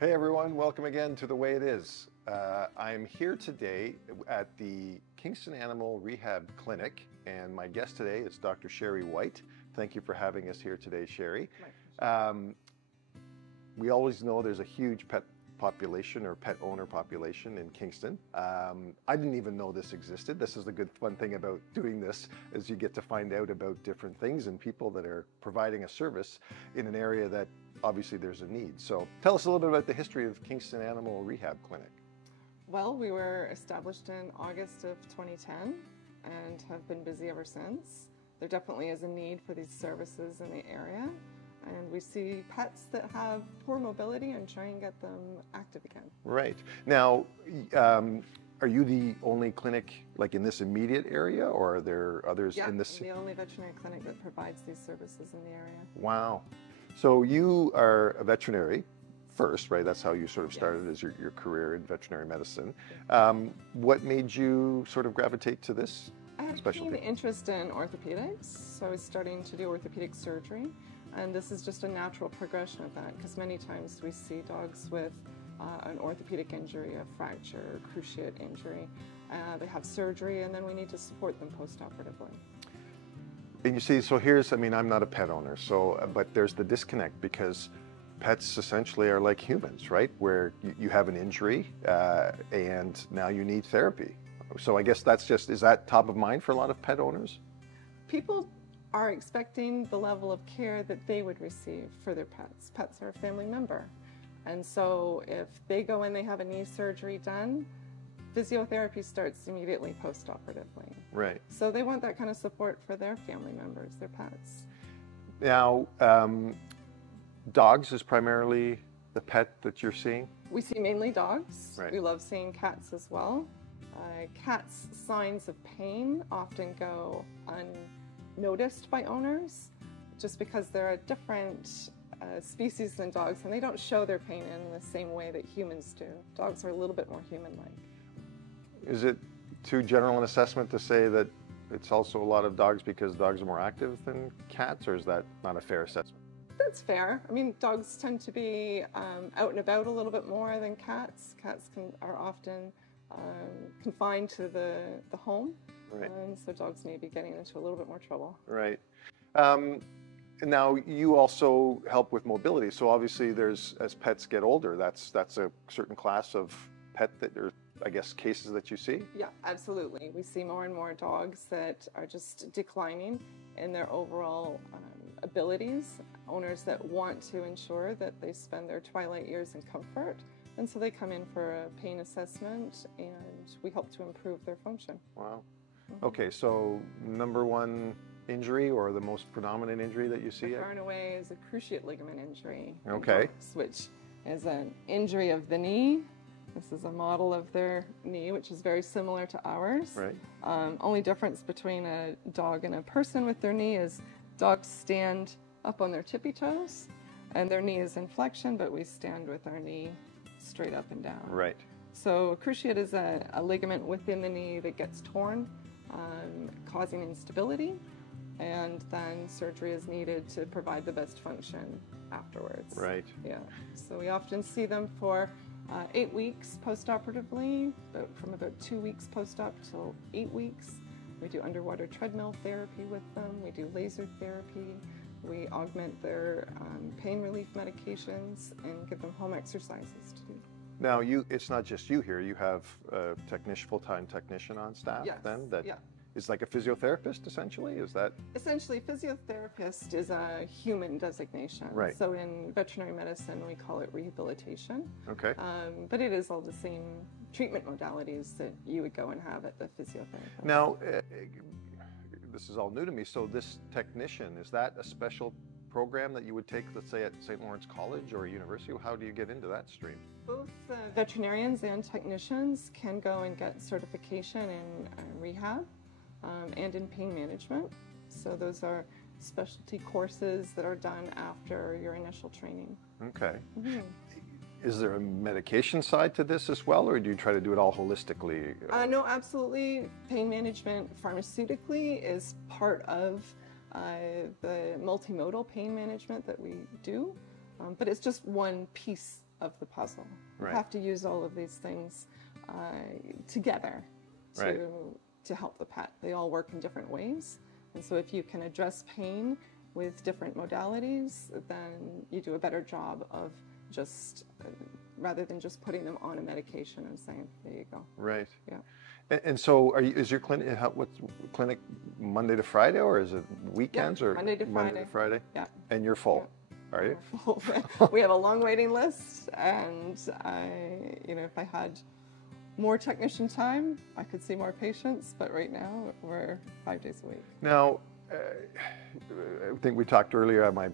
Hey everyone, welcome again to The Way It Is. I'm here today at the Kingston Animal Rehab Clinic, and my guest today is Dr. Cherie White. Thank you for having us here today, Cherie. We always know there's a huge pet population or pet owner population in Kingston. I didn't even know this existed. This is the good fun thing about doing this, is you get to find out about different things and people that are providing a service in an area that obviously there's a need. So tell us a little bit about the history of Kingston Animal Rehab Clinic. Well, we were established in August of 2010 and have been busy ever since. There definitely is a need for these services in the area, and we see pets that have poor mobility and try and get them active again. Right. Now, are you the only clinic like in this immediate area, or are there others in this? Yeah, the only veterinary clinic that provides these services in the area. Wow. So you are a veterinary first, right? That's how you sort of started as your career in veterinary medicine. What made you sort of gravitate to this specialty? I had an interest in orthopedics, so I was starting to do orthopedic surgery, and this is just a natural progression of that, because many times we see dogs with an orthopedic injury, a fracture, cruciate injury. They have surgery, and then we need to support them post-operatively. And you see, so here's, I mean, I'm not a pet owner, so, but there's the disconnect, because pets essentially are like humans, right? Where you have an injury and now you need therapy. So I guess that's just, is that top of mind for a lot of pet owners? People are expecting the level of care that they would receive for their pets. Pets are a family member. And so if they go in, they have a knee surgery done, physiotherapy starts immediately post-operatively. Right. So they want that kind of support for their family members, their pets. Now, dogs is primarily the pet that you're seeing? We see mainly dogs. Right. We love seeing cats as well. Cats' signs of pain often go unnoticed by owners just because they're a different species than dogs, and they don't show their pain in the same way that humans do. Dogs are a little bit more human-like. Is it too general an assessment to say that it's also a lot of dogs because dogs are more active than cats, or is that not a fair assessment? That's fair. I mean, dogs tend to be out and about a little bit more than cats. Cats are often confined to the home, right. And so dogs may be getting into a little bit more trouble. Right. Now, you also help with mobility. So obviously there's, as pets get older, that's a certain class of pet that are, I guess, cases that you see? Yeah, absolutely. We see more and more dogs that are just declining in their overall abilities. Owners that want to ensure that they spend their twilight years in comfort. And so they come in for a pain assessment, and we help to improve their function. Wow. Okay, so number one injury, or the most predominant injury that you see? Far and away is a cruciate ligament injury. Okay. Dogs, which is an injury of the knee. This is a model of their knee, which is very similar to ours. Right. Only difference between a dog and a person with their knee is dogs stand up on their tippy toes, and their knee is in flexion, but we stand with our knee straight up and down. Right. So cruciate is a ligament within the knee that gets torn, causing instability, and then surgery is needed to provide the best function afterwards. Right. Yeah. So we often see them for 8 weeks post-operatively, from about 2 weeks post-op till 8 weeks. We do underwater treadmill therapy with them. We do laser therapy. We augment their pain relief medications and give them home exercises to do. Now, it's not just you here. You have a full-time technician on staff. Yes. Then that is like a physiotherapist, essentially. Is that? Essentially, physiotherapist is a human designation. Right. So in veterinary medicine, we call it rehabilitation. Okay. But it is all the same treatment modalities that you would go and have at the physiotherapist. Now, this is all new to me. So this technician, is that a special program that you would take, let's say, at St. Lawrence College or a university? How do you get into that stream? Both veterinarians and technicians can go and get certification in rehab and in pain management. So those are specialty courses that are done after your initial training. Okay. Mm-hmm. Is there a medication side to this as well, or do you try to do it all holistically? No, absolutely. Pain management pharmaceutically is part of the multimodal pain management that we do, but it's just one piece of the puzzle. Right. You have to use all of these things together to, Right. to help the pet. They all work in different ways. And so if you can address pain with different modalities, then you do a better job of just, rather than just putting them on a medication and saying, there you go. Right. Yeah. And so, is your clinic, what's clinic Monday to Friday, or is it weekends, or Monday to Friday. Yeah. And you're full, are you? We're full. We have a long waiting list, and if I had more technician time, I could see more patients, but right now we're 5 days a week. Now, I think we talked earlier, my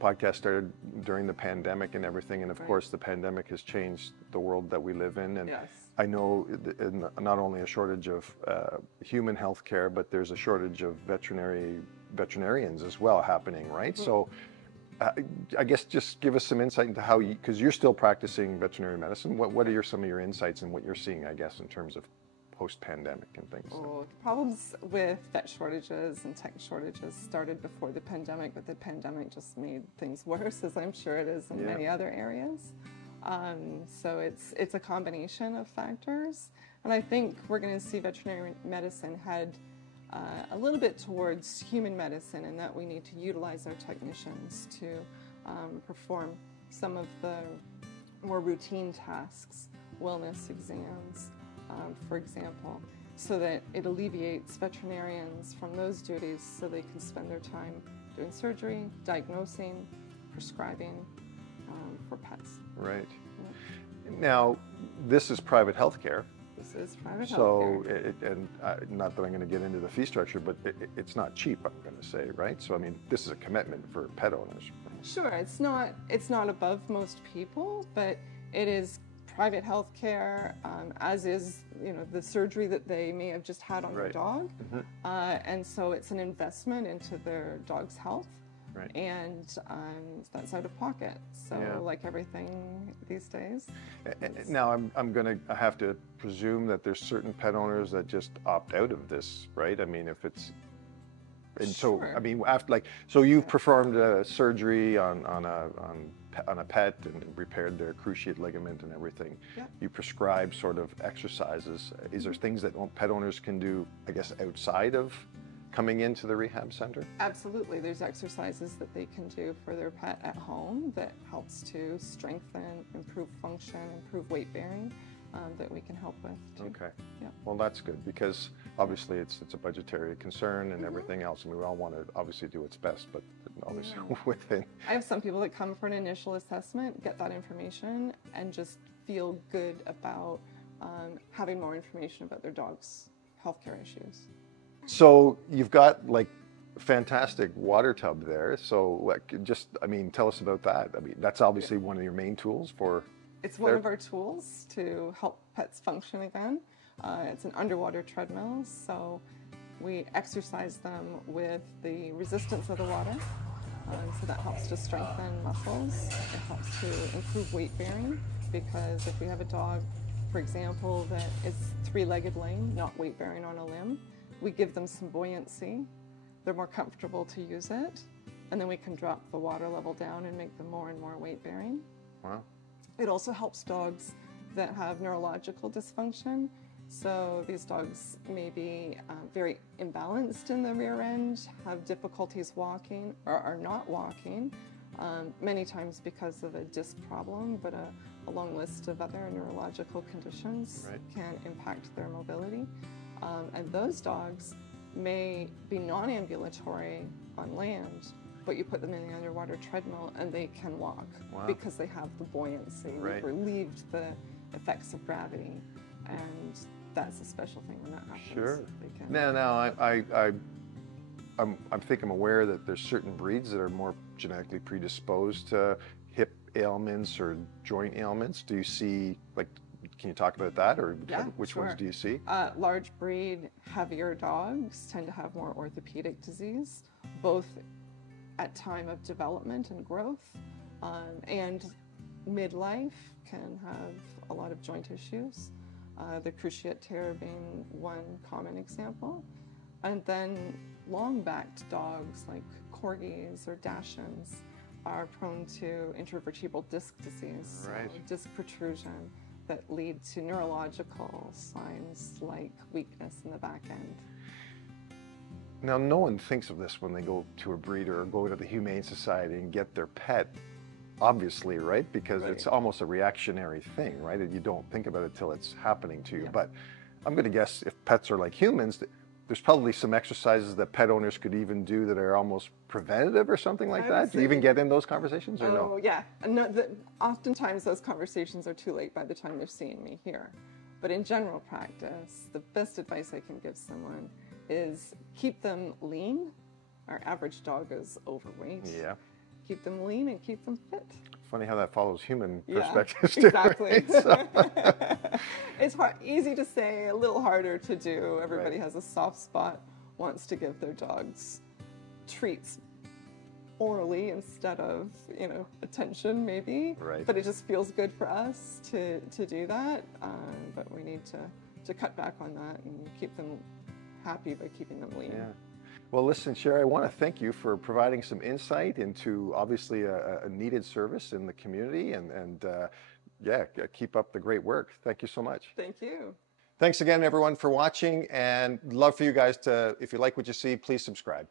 podcast started during the pandemic and everything, and of course the pandemic has changed the world that we live in, and Yes. I know not only a shortage of human health care, but there's a shortage of veterinarians as well happening, right? Mm-hmm. So I guess just give us some insight into how because you're still practicing veterinary medicine, what are some of your insights and what you're seeing, I guess, in terms of post-pandemic and things? Oh, the problems with vet shortages and tech shortages started before the pandemic, but the pandemic just made things worse, as I'm sure it is in many other areas. So it's a combination of factors, and I think we're going to see veterinary medicine head a little bit towards human medicine, in that we need to utilize our technicians to perform some of the more routine tasks, wellness exams, for example, so that it alleviates veterinarians from those duties so they can spend their time doing surgery, diagnosing, prescribing for pets. Right. Yeah. Now, this is private health care. This is private So, healthcare. Not that I'm going to get into the fee structure, but it's not cheap, I'm going to say, right? So, I mean, this is a commitment for pet owners. Sure, it's not above most people, but it is private health care, as is the surgery that they may have just had on their dog, and so it's an investment into their dog's health. Right. And that's out of pocket. So like everything these days. Now I have to presume that there's certain pet owners that just opt out of this, right? I mean, if it's, and sure. So I mean, after so you've performed a surgery on a pet and repaired their cruciate ligament and everything. Yeah. You prescribe sort of exercises. Is there things that pet owners can do, I guess, outside of coming into the rehab center? Absolutely. There's exercises that they can do for their pet at home that helps to strengthen, improve function, improve weight bearing, that we can help with too. Okay. Yeah. Well, that's good, because obviously it's a budgetary concern and everything else. I mean, we all want to obviously do its best, but obviously within. I have some people that come for an initial assessment, get that information, and just feel good about having more information about their dog's healthcare issues. So you've got fantastic water tub there. So tell us about that. I mean, that's obviously one of your main tools for. It's one of our tools to help pets function again. It's an underwater treadmill, so we exercise them with the resistance of the water. So that helps to strengthen muscles. It helps to improve weight bearing, because if we have a dog, for example, that is three-legged lame, not weight bearing on a limb, we give them some buoyancy. They're more comfortable to use it, and then we can drop the water level down and make them more and more weight bearing. Wow. It also helps dogs that have neurological dysfunction. So these dogs may be very imbalanced in the rear end, have difficulties walking or are not walking, many times because of a disc problem, but a long list of other neurological conditions can impact their mobility. And those dogs may be non-ambulatory on land, but you put them in the underwater treadmill and they can walk because they have the buoyancy. We've relieved the effects of gravity, and that's a special thing when that happens. Sure. They can. Now I think I'm aware that there's certain breeds that are more genetically predisposed to hip ailments or joint ailments. Do you see, can you talk about that, or which ones do you see? Large breed, heavier dogs tend to have more orthopedic disease, both at time of development and growth, and midlife can have a lot of joint issues, the cruciate tear being one common example. And then long-backed dogs like corgis or dachshunds are prone to intervertebral disc disease, Right. so disc protrusion, that lead to neurological signs like weakness in the back end. Now, no one thinks of this when they go to a breeder or go to the Humane Society and get their pet, obviously, right? Because Right. it's almost a reactionary thing, right? And you don't think about it till it's happening to you. Yeah. But I'm going to guess if pets are like humans, there's probably some exercises that pet owners could even do that are almost preventative or something like I would that. Do you even say- get in those conversations or no? Oh, yeah. And oftentimes those conversations are too late by the time they're seeing me here. But in general practice, the best advice I can give someone is keep them lean. Our average dog is overweight. Yeah. Keep them lean and keep them fit. Funny how that follows human Yeah, perspectives too, exactly. right? So- It's easy to say, a little harder to do. Everybody Right. has a soft spot, wants to give their dogs treats orally instead of, attention maybe. Right. But it just feels good for us to do that. But we need to cut back on that and keep them happy by keeping them lean. Yeah. Well, listen, Cherie, I want to thank you for providing some insight into obviously a needed service in the community, and yeah, keep up the great work. Thank you so much. Thank you. Thanks again, everyone, for watching, and love for you guys to, if you like what you see, please subscribe.